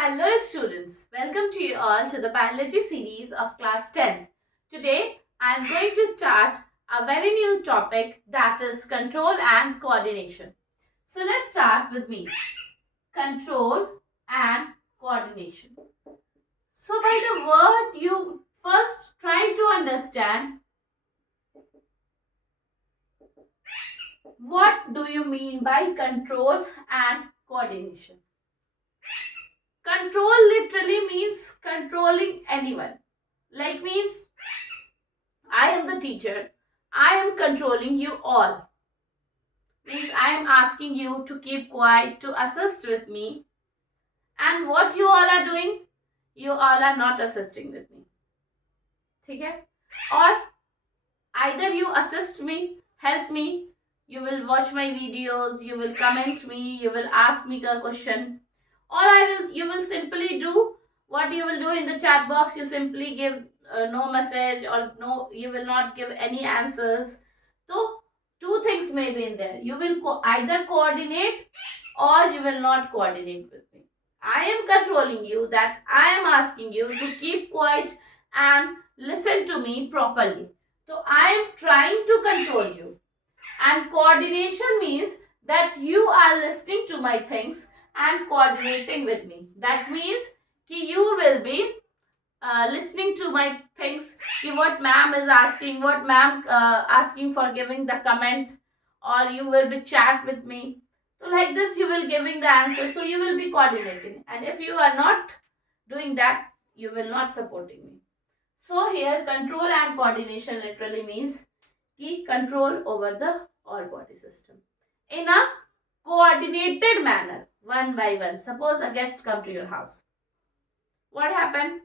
Hello students, welcome to you all to the biology series of class 10th. Today I am going to start a very new topic, that is control and coordination. So let's start with me. Control and coordination. So by the word you first try to understand what do you mean by control and coordination. Control literally means controlling anyone. Like means I am the teacher. I am controlling you all. Means I am asking you to keep quiet, to assist with me. And what you all are doing? You all are not assisting with me. Okay? Or either you assist me, help me, you will watch my videos, you will comment me, you will ask me a question, or you will simply do what you will do in the chat box. You simply give no message, or no, you will not give any answers. So two things may be in there. You will either coordinate or you will not coordinate with me. I am controlling you, that I am asking you to keep quiet and listen to me properly. So I am trying to control you. And coordination means that you are listening to my things and coordinating with me. That means you will be listening to my things, what ma'am is asking, what ma'am asking for giving the comment, or you will be chat with me. So like this you will giving the answer, so you will be coordinating. And if you are not doing that, you will not supporting me. So here control and coordination literally means control over the all body system in a coordinated manner, one by one. Suppose a guest come to your house. What happened?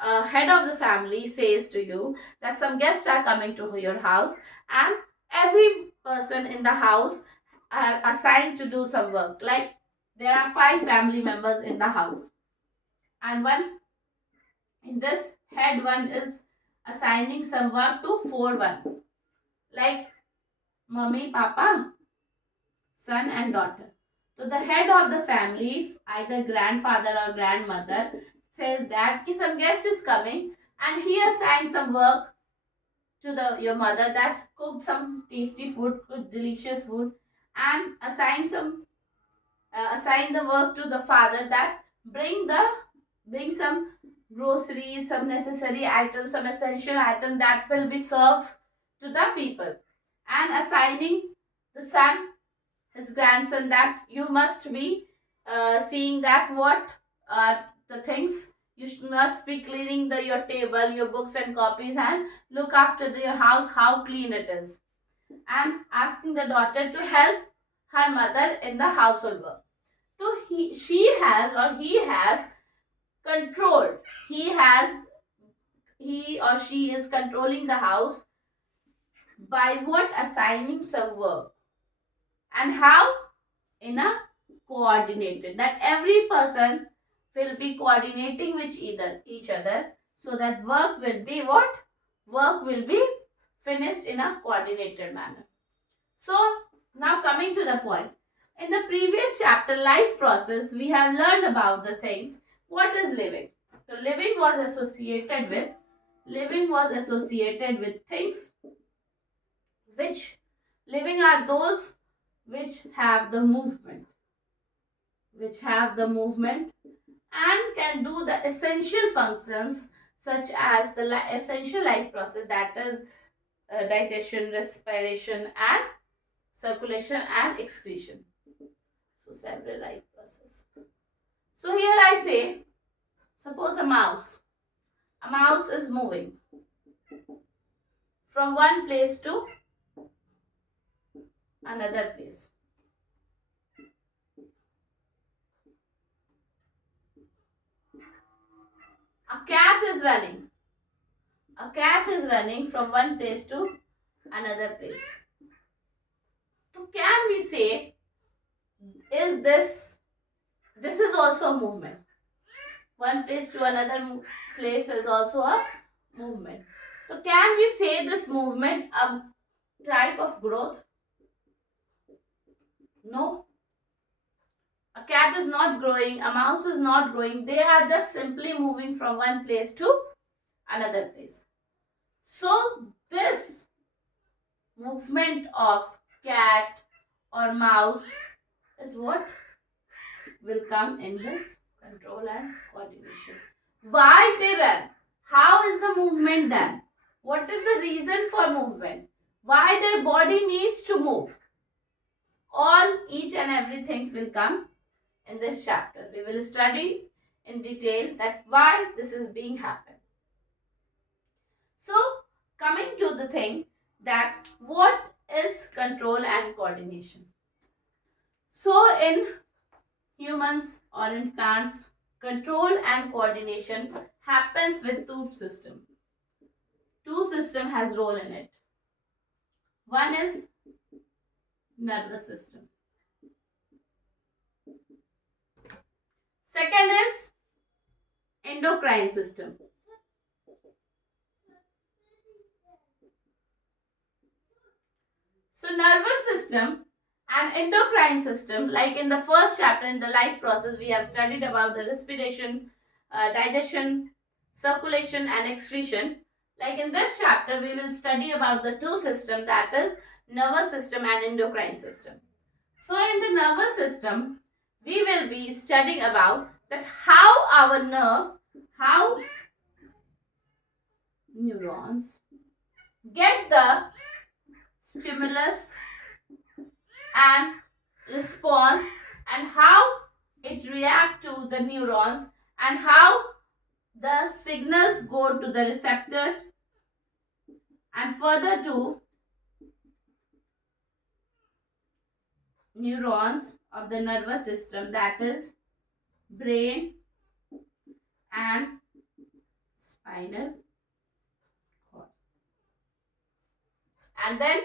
A head of the family says to you that some guests are coming to your house, and every person in the house are assigned to do some work. Like there are 5 family members in the house, and one in this head one is assigning some work to 4 like mummy, papa, son and daughter. So the head of the family, either grandfather or grandmother, says that some guest is coming, and he assigns some work to your mother, that cook some tasty food, cook delicious food, and assign the work to the father, that bring some groceries, some necessary items, some essential item that will be served to the people, and assigning the son, his grandson, that you must be seeing that what are the things, you must be cleaning your table, your books and copies, and look after your house, how clean it is, and asking the daughter to help her mother in the household work. So he has controlled, he or she is controlling the house by what? Assigning some work. And how? In a coordinated, that every person will be coordinating with each other, so that work will be what? Work will be finished in a coordinated manner. So now coming to the point. In the previous chapter, life process, we have learned about the things. What is living? So living was associated with things which living are those which have the movement, and can do the essential functions, such as the essential life process, that is digestion, respiration, and circulation and excretion. So several life process. So here I say, suppose a mouse is moving from one place to another place. A cat is running from one place to another place. So can we say, is this is also a movement? One place to another place is also a movement. So can we say this movement a type of growth? No. A cat is not growing, a mouse is not growing. They are just simply moving from one place to another place. So this movement of cat or mouse is what will come in this control and coordination. Why they run? How is the movement done? What is the reason for movement? Why their body needs to move? All, each and everything will come in this chapter. We will study in detail that why this is being happened. So, coming to the thing that what is control and coordination. So, in humans or in plants, control and coordination happens with two systems. Two systems has role in it. One is nervous system. Second is endocrine system. So nervous system and endocrine system, like in the first chapter in the life process, we have studied about the respiration, digestion, circulation and excretion. Like in this chapter, we will study about the two systems, that is nervous system and endocrine system. So in the nervous system, we will be studying about that how our nerves, how neurons get the stimulus and response and how it reacts to the neurons and how the signals go to the receptor and further to neurons of the nervous system, that is brain and spinal cord. And then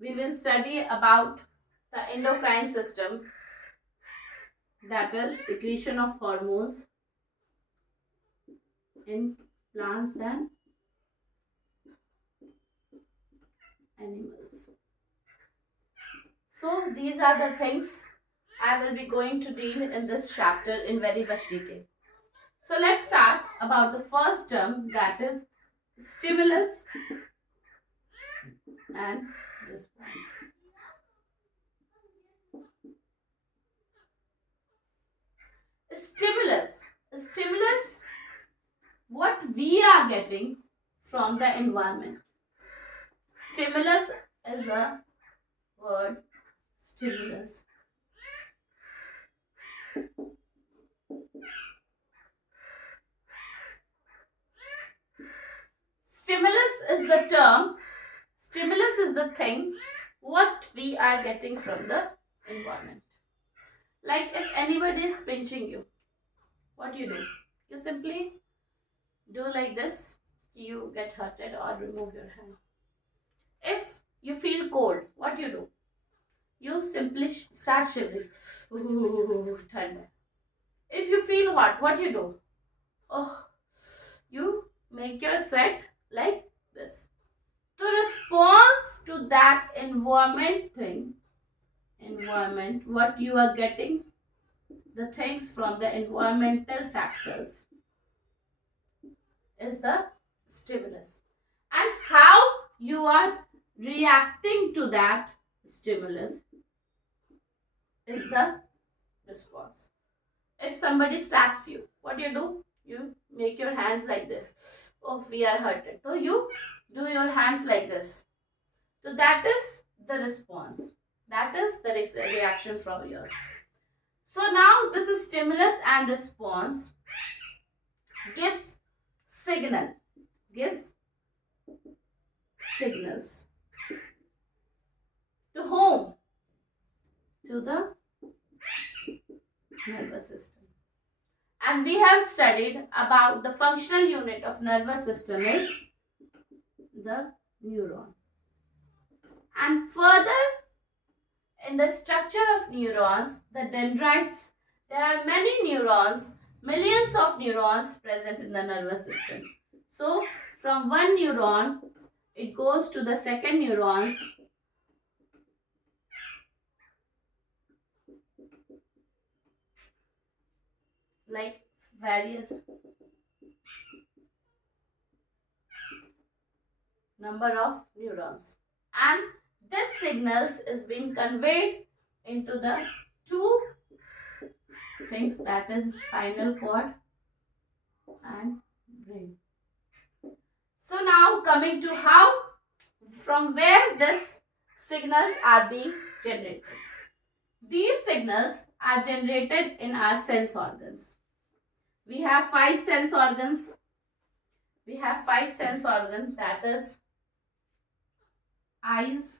we will study about the endocrine system, that is secretion of hormones in plants and animals. So these are the things I will be going to deal in this chapter in very much detail. So let's start about the first term, that is stimulus and response. Stimulus, what we are getting from the environment. Stimulus is a word, stimulus. Stimulus is the term, stimulus is the thing what we are getting from the environment. Like if anybody is pinching you, what you do? You simply do like this, you get hurted or remove your hand. If you feel cold, what you do? You simply start shivering. Ooh, thunder. If you feel hot, what you do? Oh, you make your sweat like this. So response to that environment, what you are getting, the things from the environmental factors is the stimulus. And how you are reacting to that stimulus is the response. If somebody slaps you, what do? You make your hands like this. Oh, we are hurted. So you do your hands like this. So that is the response. That is the reaction from yours. So now this is stimulus and response gives signals to whom? To the nervous system. And we have studied about the functional unit of nervous system is the neuron. And further in the structure of neurons, the dendrites, there are many neurons, millions of neurons present in the nervous system. So from one neuron, it goes to the second neurons. like various number of neurons, and this signals is being conveyed into the two things, that is spinal cord and brain. So now coming to how, from where these signals are being generated. These signals are generated in our sense organs. We have five sense organs. That is eyes,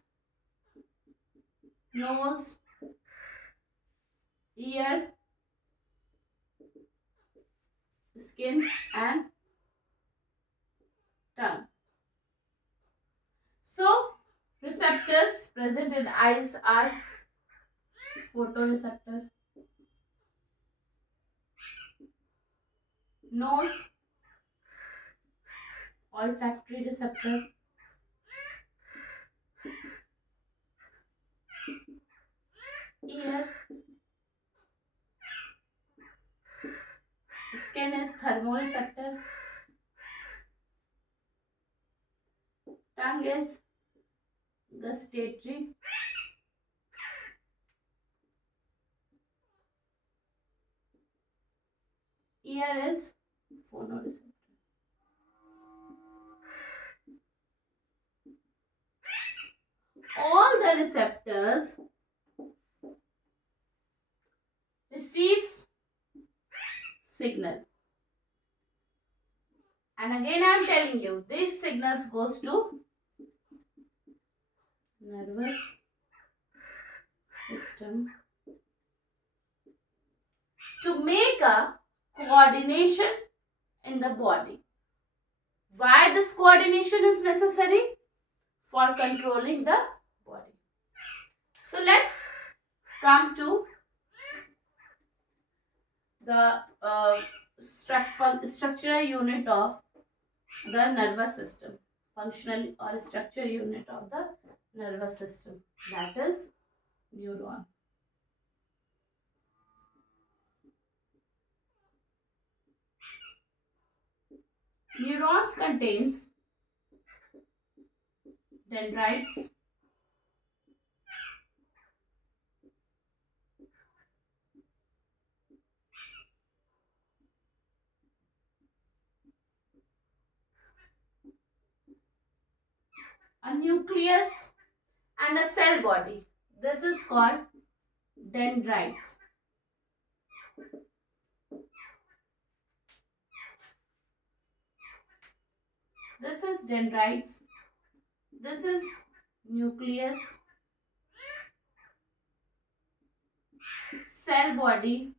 nose, ear, skin and tongue. So receptors present in eyes are photoreceptor, nose, olfactory receptor, ear, skin is thermoreceptor, tongue is gustatory, ear is phonoreceptor. All the receptors receives signal, and again I am telling you, these signals goes to nervous system to make a coordination in the body. Why this coordination is necessary? For controlling the body. So let's come to the structural unit of the nervous system, functional or structural unit of the nervous system, that is neuron. Neurons contains dendrites, a nucleus and a cell body. This is called dendrites. This is dendrites. This is nucleus, cell body.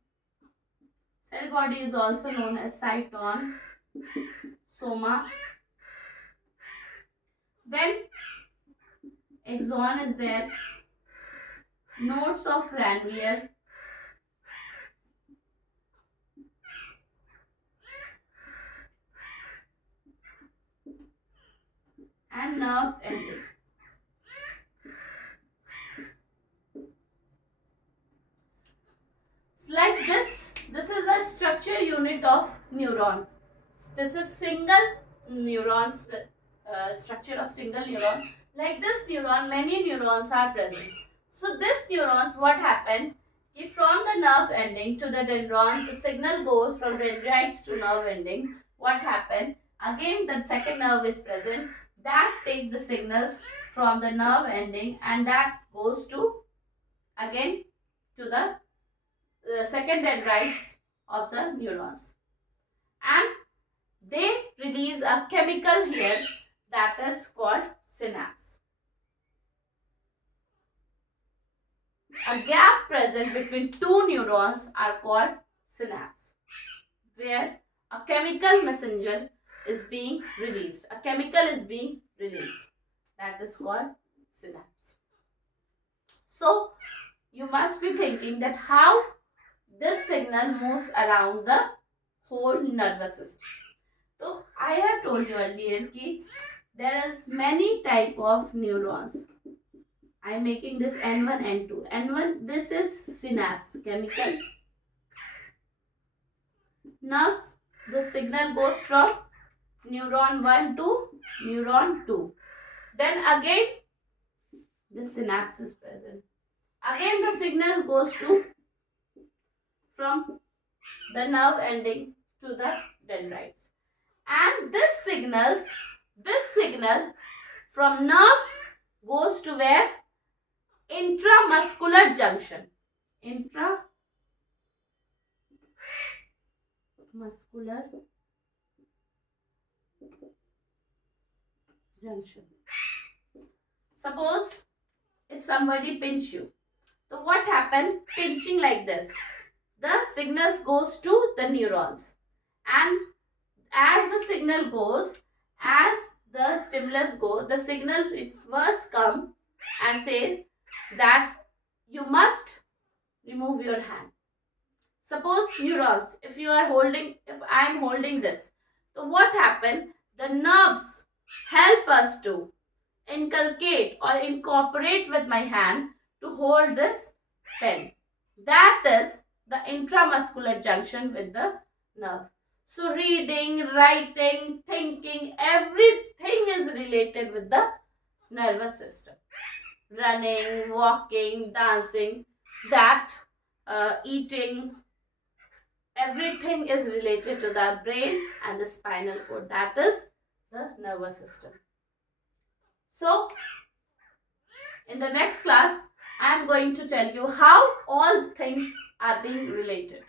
Cell body is also known as cytosol, soma. Then axon is there, nodes of Ranvier, and nerves ending. Like this is a structure unit of neuron. This is single neurons, structure of single neuron. Like this neuron, many neurons are present. So this neurons, what happened? If from the nerve ending to the dendron, the signal goes from dendrites to nerve ending. What happened? Again, the second nerve is present. That take the signals from the nerve ending, and that goes to again to the second dendrites of the neurons, and they release a chemical here that is called synapse. A gap present between two neurons are called synapse, where a chemical messenger is being released. A chemical is being released. That is called synapse. So you must be thinking that how this signal moves around the whole nervous system. So I have told you earlier that there is many type of neurons. I am making this N1, N2. N1, this is synapse, chemical. nerves, the signal goes from neuron 1 to neuron 2. Then again, the synapse is present. Again, the signal goes to from the nerve ending to the dendrites. And this signal from nerves goes to where? Intramuscular junction. Intramuscular junction. Suppose if somebody pinch you, so what happened? Pinching like this, the signals goes to the neurons, and as the signal goes, as the stimulus goes, the signal first come and say that you must remove your hand. Suppose neurons, if I am holding this, so what happened? The nerves help us to inculcate or incorporate with my hand to hold this pen. That is the intramuscular junction with the nerve. So reading, writing, thinking, everything is related with the nervous system. Running, walking, dancing, eating, everything is related to the brain and the spinal cord. That is the nervous system. So, in the next class, I am going to tell you how all things are being related.